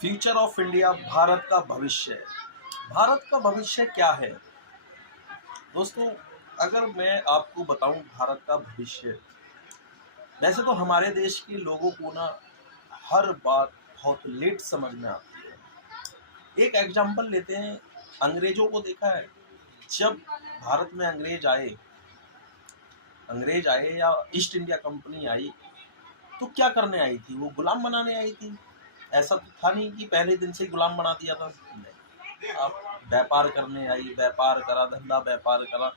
Future of India, Bharat का भविष्य। भारत का भविष्य क्या है दोस्तों? अगर मैं आपको बताऊं भारत का भविष्य, वैसे तो हमारे देश के लोगों को ना हर बात बहुत लेट समझ में आती है। एक एग्जांपल लेते हैं, अंग्रेजों को देखा है। जब भारत में अंग्रेज आए या ईस्ट इंडिया कंपनी आई, तो क्या करने आई थी? वो गुलाम बनाने आई थी। ऐसा तो था नहीं कि पहले दिन से ही गुलाम बना दिया था। नहीं, आप व्यापार करने आई, व्यापार करा, धंधा व्यापार करा।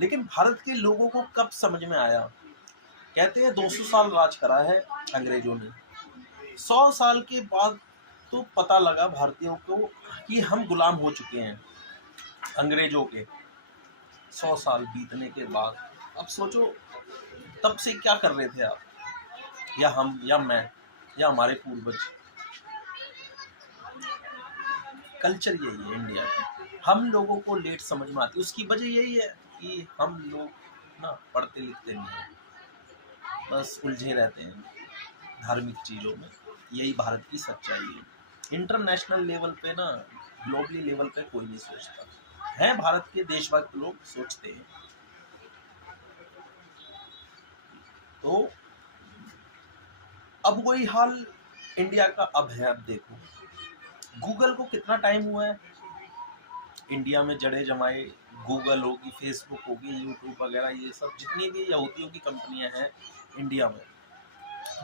लेकिन भारत के लोगों को कब समझ में आया? कहते हैं 200 साल राज करा है अंग्रेजों ने। 100 साल के बाद तो पता लगा भारतीयों को कि हम गुलाम हो चुके हैं अंग्रेजों के। 100 साल बीतने के बाद अब सोचो, तब से क्या कर रहे थे आप, या हम, या मैं, या हमारे पूर्वज। कल्चर यही है इंडिया का। हम लोगों को लेट समझ में आती है। उसकी वजह यही है कि हम लोग ना पढ़ते लिखते नहीं हैं, बस उलझे रहते हैं धार्मिक चीज़ों में। यही भारत की सच्चाई है। इंटरनेशनल लेवल पे ना, ग्लोबली लेवल पे कोई नहीं सोचता है। भारत के देशभक्त लोग सोचते हैं। तो अब वही हाल इंडिया का अब है। अब देखो, गूगल को कितना टाइम हुआ है इंडिया में जड़े जमाए। गूगल होगी, फेसबुक होगी, यूट्यूब वगैरह, ये सब जितनी भी यहूदियों की कंपनियां हैं इंडिया में,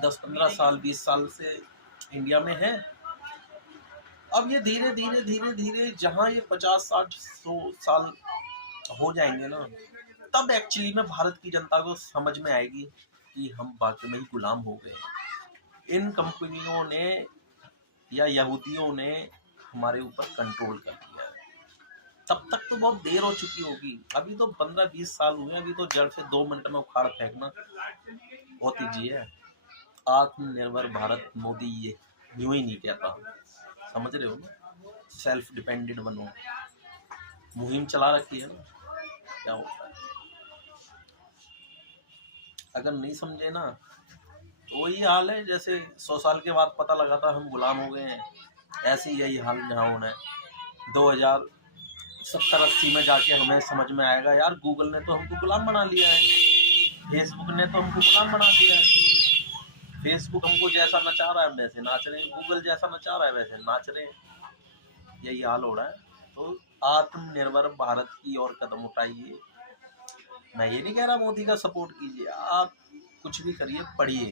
10-15 साल 20 साल से इंडिया में है। अब ये धीरे धीरे धीरे धीरे जहाँ ये 50-60-100 साल हो जाएंगे ना, तब एक्चुअली में भारत की जनता को समझ में आएगी कि हम वाकई में ही गुलाम हो गए। इन कंपनियों ने या यहूदियों ने हमारे ऊपर कंट्रोल कर लिया है। तब तक तो बहुत देर हो चुकी होगी। अभी तो 15-20 साल हुए। अभी तो जड़ से 2 मिनट में उखाड़ फेंकना बहुत ईजी है। आत्मनिर्भर भारत मोदी ये यूं ही नहीं कहता, समझ रहे हो ना? सेल्फ डिपेंडेंट बनो, मुहिम चला रखी है ना। क्या होता है अगर नहीं समझे ना, तो वही हाल है जैसे 100 साल के बाद पता लगा था हम गुलाम हो गए हैं। ऐसे ही यही हाल यहाँ होना है। 2070-80 में जाके हमें समझ में आएगा, यार गूगल ने तो हमको गुलाम बना लिया है, फेसबुक ने तो हमको गुलाम बना दिया है। फेसबुक हमको जैसा नचा रहा है हम वैसे नाच रहे हैं, गूगल जैसा नचा रहा है वैसे नाच रहे हैं। यही हाल हो रहा है। तो आत्मनिर्भर भारत की ओर कदम उठाइए। मैं ये नहीं कह रहा मोदी का सपोर्ट कीजिए, आप कुछ भी करिए, पढ़िए,